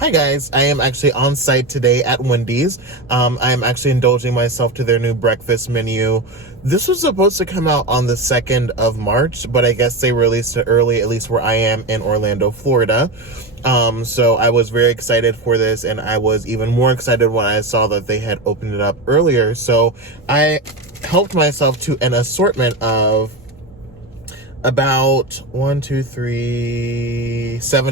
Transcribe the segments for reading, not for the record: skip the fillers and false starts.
Hi guys, I am actually on site today at Wendy's. I am actually indulging myself to their new breakfast menu. This was supposed to come out on the 2nd of March, but I guess they released it early, at least where I am in Orlando, Florida. So I was very excited for this, and I was even more excited when I saw that they had opened it up earlier. So I helped myself to an assortment of about 7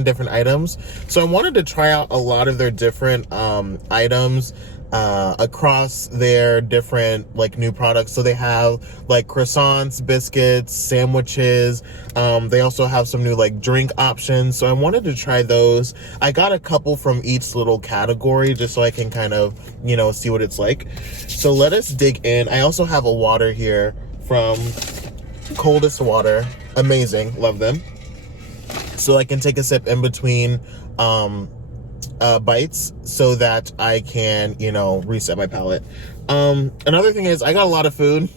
different items. So I wanted to try out a lot of their different items across their different like new products. So they have like croissants, biscuits, sandwiches. They also have some new like drink options. So I wanted to try those. I got a couple from each little category just so I can kind of, see what it's like. So let us dig in. I also have a water here from Coldest Water. Amazing. Love them. So I can take a sip in between bites so that I can, reset my palate. Another thing is I got a lot of food.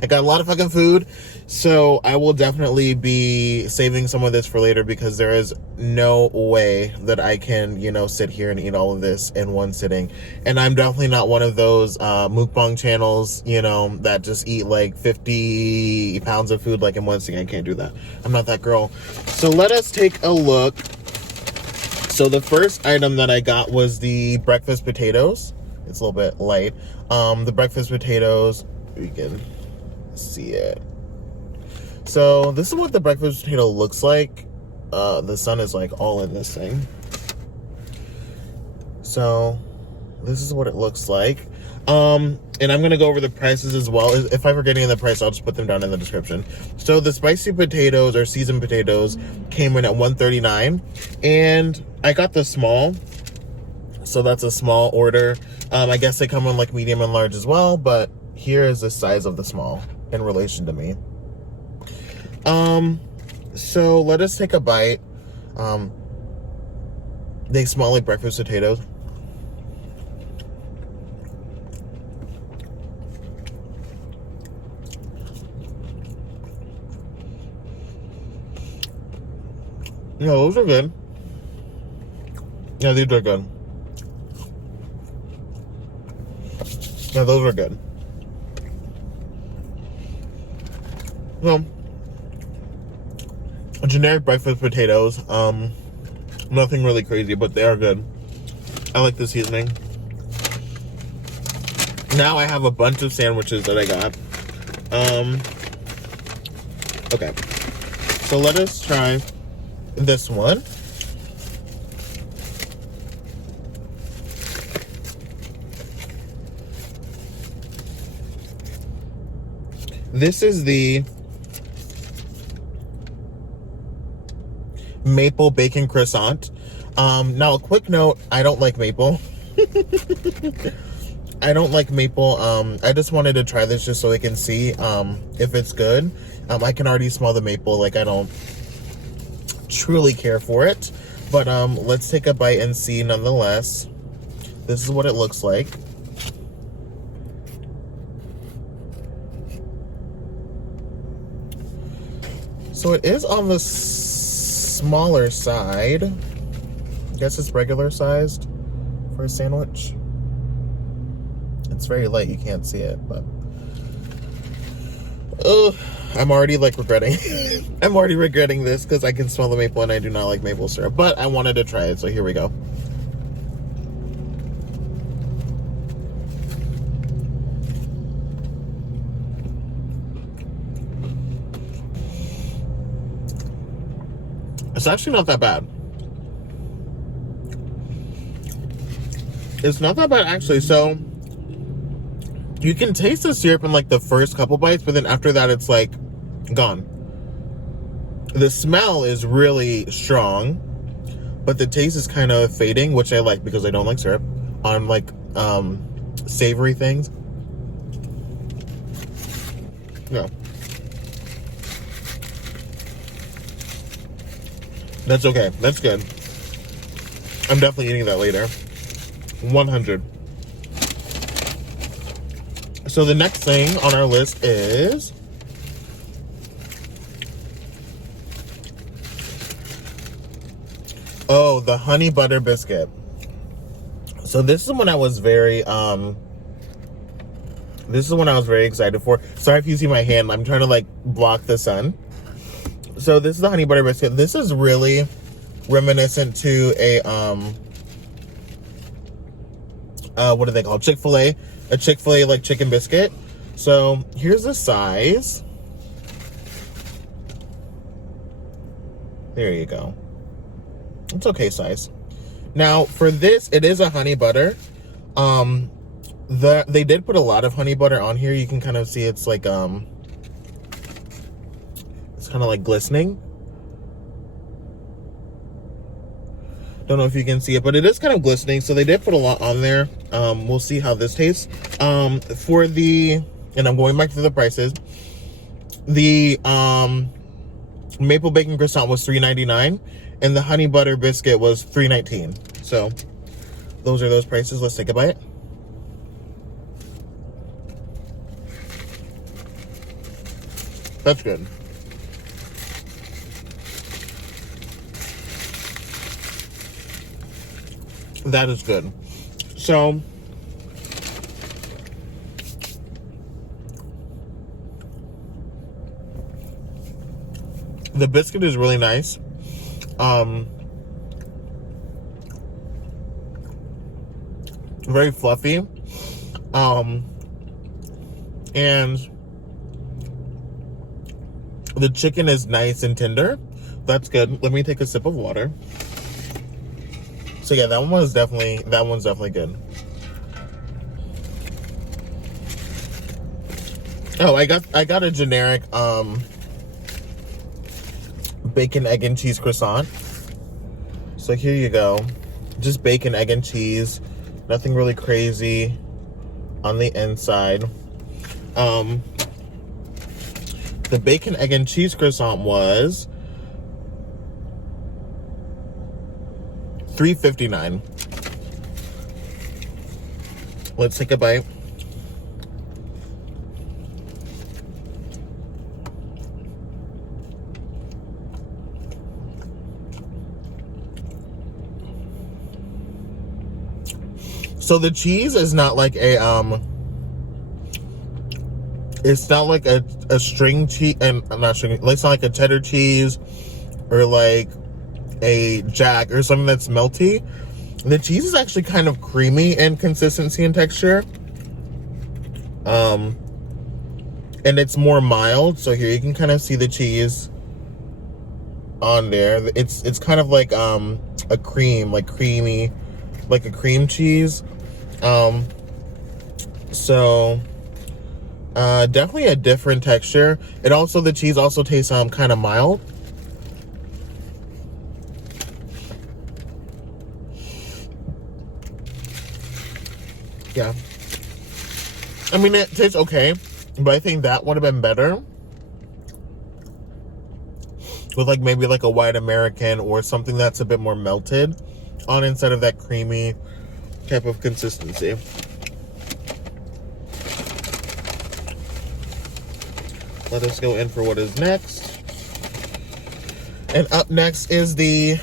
I got a lot of fucking food. So I will definitely be saving some of this for later because there is no way that I can, sit here and eat all of this in one sitting. And I'm definitely not one of those Mukbang channels, that just eat like 50 pounds of food like in one sitting. I can't do that. I'm not that girl. So let us take a look. So the first item that I got was the breakfast potatoes. It's a little bit light. The breakfast potatoes, you can see it. So this is what the breakfast potato looks like. The sun is like all in this thing. So this is what it looks like. And I'm going to go over the prices as well. If I forget any of the price, I'll just put them down in the description. So the spicy potatoes or seasoned potatoes came in at $139, and I got the small. So that's a small order. I guess they come in like medium and large as well, but here is the size of the small in relation to me. So let us take a bite. They smell like breakfast potatoes. Yeah, those are good. Yeah, these are good. Yeah, those are good. So, generic breakfast potatoes. Nothing really crazy, but they are good. I like the seasoning. Now I have a bunch of sandwiches that I got. Okay. So let us try this one. This is the maple bacon croissant. Now a quick note, I don't like maple. I don't like maple. I just wanted to try this just so we can see if it's good. I can already smell the maple. Like, I don't truly care for it, but let's take a bite and see nonetheless. This is what it looks like. So it is on the smaller side. I guess it's regular sized for a sandwich. It's very light, you can't see it, but I'm already like regretting I'm already regretting this because I can smell the maple and I do not like maple syrup, but I wanted to try it, so here we go. It's actually not that bad. It's not that bad, actually. So you can taste the syrup in like the first couple bites, but then after that, it's like gone. The smell is really strong, but the taste is kind of fading, which I like because I don't like syrup on like savory things. No. That's okay. That's good. I'm definitely eating that later. 100. So the next thing on our list is Oh, the honey butter biscuit. So this is one I was very excited for. Sorry if you see my hand. I'm trying to like block the sun. So this is the honey butter biscuit. This is really reminiscent to a what are they called? Chick-fil-A. A Chick-fil-A like chicken biscuit. So here's the size. There you go. It's okay size. Now for this, it is a honey butter. They did put a lot of honey butter on here. You can kind of see it's like it's kind of like glistening. Don't know if you can see it, but it is kind of glistening. So they did put a lot on there. We'll see how this tastes. For the, and I'm going back to the prices. The maple bacon croissant was $3.99, and the honey butter biscuit was $3.19. So those are those prices. Let's take a bite. That's good. That is good. So the biscuit is really nice. Very fluffy. And the chicken is nice and tender. That's good. Let me take a sip of water. So yeah, that one's definitely good. Oh, I got a generic bacon, egg, and cheese croissant. So here you go. Just bacon, egg, and cheese. Nothing really crazy on the inside. The bacon, egg, and cheese croissant was $3.59. Let's take a bite. So the cheese is not like a it's not like a string cheese, and I'm not string. It's not like a cheddar cheese or like a jack or something that's melty. The cheese is actually kind of creamy in consistency and texture. And it's more mild. So here you can kind of see the cheese on there. It's kind of like a cream, like creamy, like a cream cheese. So definitely a different texture. It also, the cheese also tastes kind of mild. Yeah. I mean, it tastes okay, but I think that would have been better with like maybe like a white American or something that's a bit more melted on instead of that creamy type of consistency. Let us go in for what is next. And up next is the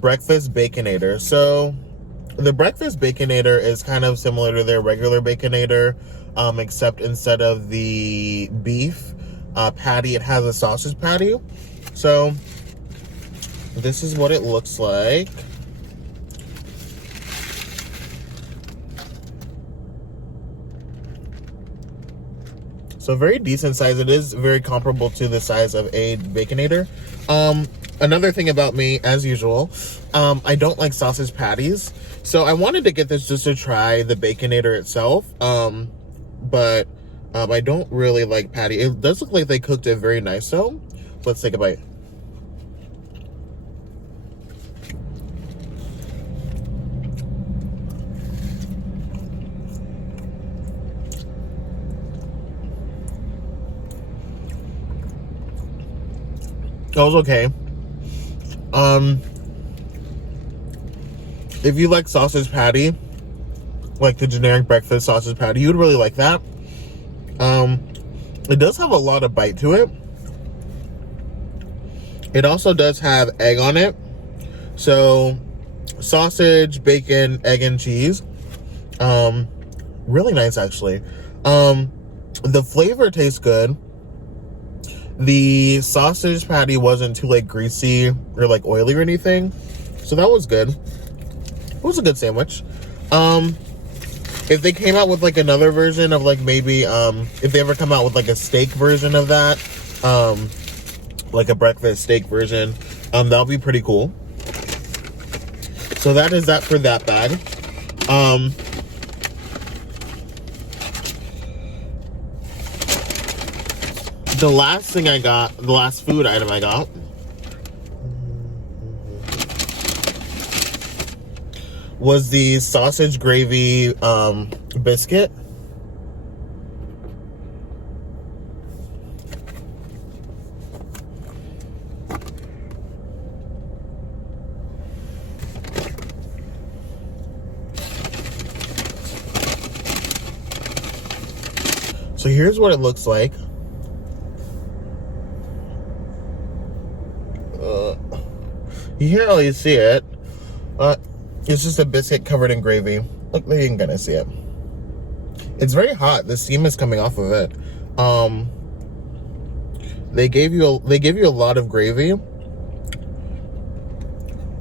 breakfast Baconator. So the breakfast Baconator is kind of similar to their regular Baconator, except instead of the beef patty, it has a sausage patty. So this is what it looks like. So very decent size. It is very comparable to the size of a Baconator. Another thing about me, as usual, I don't like sausage patties. So I wanted to get this just to try the Baconator itself. But I don't really like patty. It does look like they cooked it very nice though. Let's take a bite. That was okay. If you like sausage patty, like the generic breakfast sausage patty, you would really like that. It does have a lot of bite to it. It also does have egg on it. So sausage, bacon, egg, and cheese. Really nice, actually. The flavor tastes good. The sausage patty wasn't too like greasy or like oily or anything, so that was good. It was a good sandwich. If they came out with like another version of like maybe if they ever come out with like a steak version of that, like a breakfast steak version, that'll be pretty cool. So that is that for that bag. The last thing I got, the last food item I got, was the sausage gravy biscuit. So here's what it looks like. You can't really see it. It's just a biscuit covered in gravy. Look, there you can kind of see it. It's very hot. The steam is coming off of it. They gave you a lot of gravy.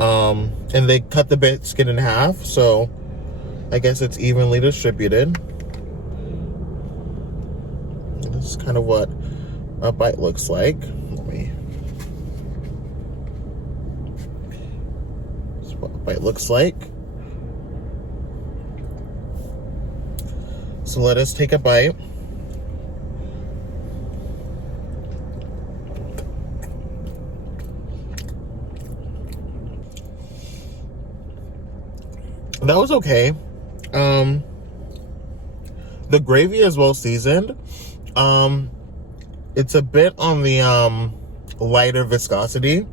And they cut the biscuit in half, so I guess it's evenly distributed. This is kind of what a bite looks like. It looks like. So let us take a bite. That was okay. The gravy is well seasoned. It's a bit on the lighter viscosity,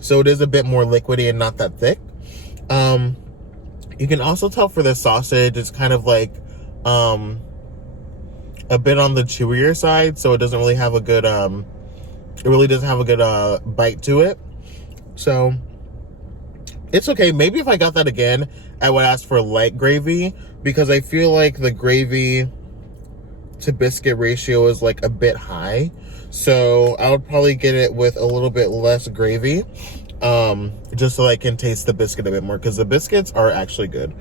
so it is a bit more liquidy and not that thick. You can also tell for the sausage, it's kind of like a bit on the chewier side, so it doesn't really have a good bite to it. So it's okay. Maybe if I got that again, I would ask for light gravy, because I feel like the gravy to biscuit ratio is like a bit high. So I would probably get it with a little bit less gravy. Just so I can taste the biscuit a bit more, because the biscuits are actually good.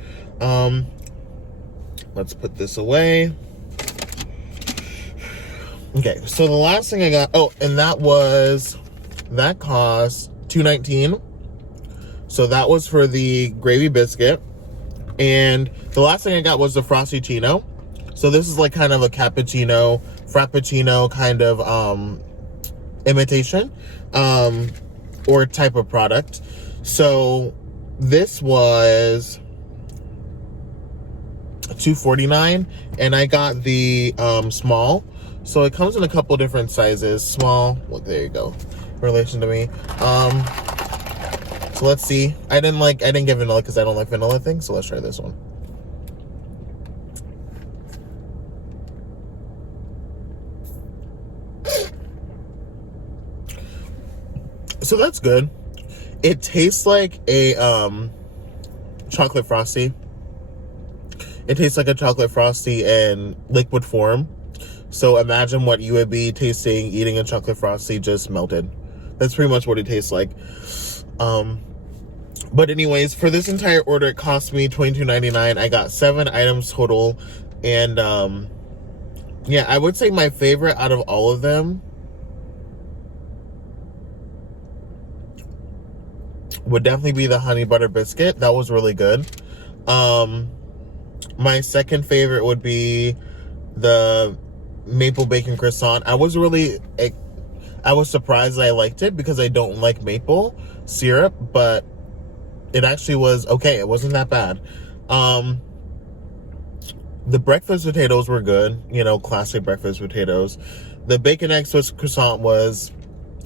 Let's put this away. Okay, so the last thing I got, and that cost $2.19. So that was for the gravy biscuit. And the last thing I got was the Frostycino. So this is like kind of a cappuccino, frappuccino kind of imitation. Or type of product. So this was $2.49, and I got the small. So it comes in a couple different sizes. Small, look, there you go, in relation to me. So let's see. I didn't get vanilla because I don't like vanilla things, so let's try this one. So that's good. It tastes like a chocolate frosty. It tastes like a chocolate frosty in liquid form. So imagine what you would be tasting eating a chocolate frosty just melted. That's pretty much what it tastes like. But anyways, for this entire order, it cost me $22.99. I got 7 items total. And yeah, I would say my favorite out of all of them would definitely be the honey butter biscuit. That was really good. My second favorite would be the maple bacon croissant. I was surprised that I liked it, because I don't like maple syrup, but it actually was okay. It wasn't that bad. The breakfast potatoes were good, classic breakfast potatoes. The bacon egg Swiss croissant was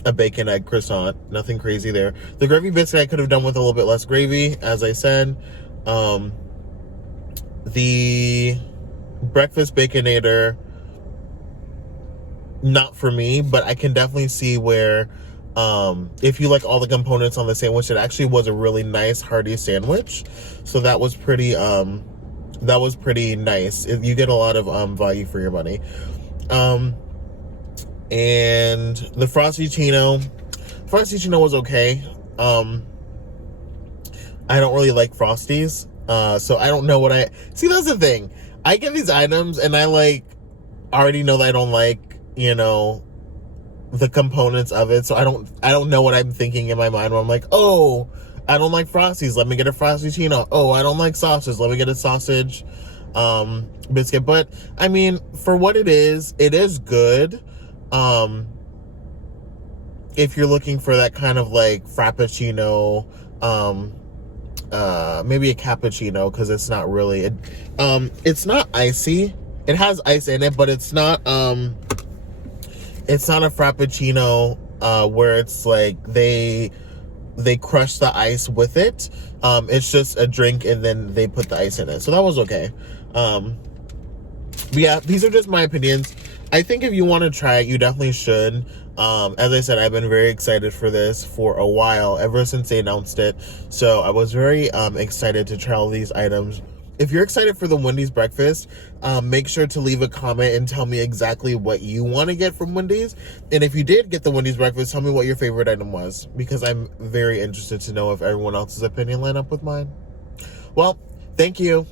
a bacon egg croissant, nothing crazy there. The gravy biscuit I could have done with a little bit less gravy, as I said. The breakfast Baconator, not for me, but I can definitely see where If you like all the components on the sandwich, it actually was a really nice hearty sandwich. So that was pretty nice. You get a lot of value for your money. And the Frostycino was okay. I don't really like Frosties. So I don't know see, that's the thing. I get these items and I already know that I don't like, the components of it. So I don't know what I'm thinking in my mind when I'm like, oh, I don't like Frosties, let me get a Frostycino. Oh, I don't like sausage, let me get a sausage biscuit. But I mean, for what it is good. If you're looking for that kind of Frappuccino, maybe a cappuccino, because it's not really it's not icy. It has ice in it, but it's not a Frappuccino where it's they crush the ice with it. It's just a drink and then they put the ice in it. So that was okay. But yeah, these are just my opinions. I think if you want to try it, you definitely should. As I said, I've been very excited for this for a while, ever since they announced it. So I was very excited to try all these items. If you're excited for the Wendy's breakfast, make sure to leave a comment and tell me exactly what you want to get from Wendy's. And if you did get the Wendy's breakfast, tell me what your favorite item was, because I'm very interested to know if everyone else's opinion line up with mine. Well, thank you.